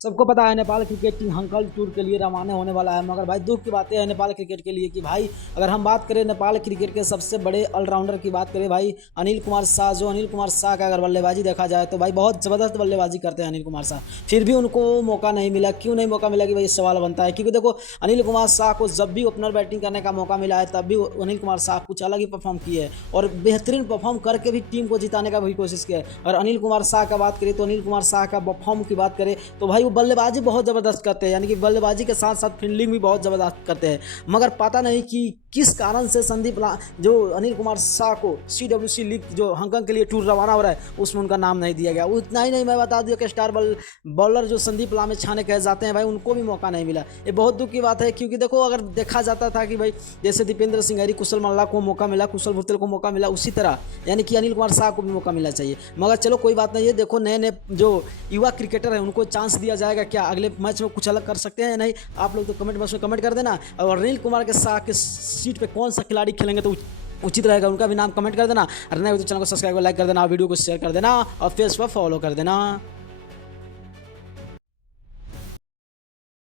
सबको पता है नेपाल क्रिकेट टीम हंकल टूर के लिए रवाना होने वाला है, मगर भाई दुख की बातें हैं नेपाल क्रिकेट के लिए कि भाई अगर हम बात करें नेपाल क्रिकेट के सबसे बड़े ऑलराउंडर की बात करें भाई अनिल कुमार शाह, जो अनिल कुमार शाह का अगर बल्लेबाजी देखा जाए तो भाई बहुत ज़बरदस्त बल्लेबाजी करते हैं अनिल कुमार शाह, फिर भी उनको मौका नहीं मिला। क्यों नहीं मौका मिला कि भाई सवाल बनता है, क्योंकि देखो अनिल कुमार शाह को जब भी ओपनर बैटिंग करने का मौका मिला है तब भी अनिल कुमार शाह कुछ अलग ही परफॉर्म किए है और बेहतरीन परफॉर्म करके भी टीम को जिताने का भी कोशिश किया है। और अनिल कुमार शाह का बात करें तो अनिल कुमार शाह का परफॉर्म की बात करें तो भाई वो बल्लेबाजी बहुत ज़बरदस्त करते हैं, यानी कि बल्लेबाजी के साथ साथ फील्डिंग भी बहुत ज़बरदस्त करते हैं। मगर पता नहीं कि किस कारण से जो अनिल कुमार शाह को CWC लीग जो हांगकांग के लिए टूर रवाना हो रहा है उसमें उनका नाम नहीं दिया गया। उतना ही नहीं, मैं बता दूं कि स्टार बॉलर जो संदीप लामे छाने कहे जाते हैं भाई उनको भी मौका नहीं मिला। ये बहुत दुख की बात है, क्योंकि देखो अगर देखा जाता था कि भाई जैसे दीपेंद्र सिंह, कुशल मल्ला को मौका मिला, कुशल भुत्तेल को मौका मिला, उसी तरह यानी कि अनिल कुमार शाह को भी मौका मिलना चाहिए। मगर चलो कोई बात नहीं है, देखो नए नए जो युवा क्रिकेटर हैं उनको चांस दिया जाएगा, क्या अगले मैच में कुछ अलग कर सकते हैं या नहीं, आप लोग तो कमेंट बॉक्स में कमेंट कर देना। और अनिल कुमार के शाह के सीट पे कौन सा खिलाड़ी खेलेंगे तो उचित रहेगा उनका भी नाम कमेंट कर देना। और नए तो चैनल को सब्सक्राइब लाइक कर देना, वीडियो को शेयर कर देना और फेस पर फॉलो कर देना।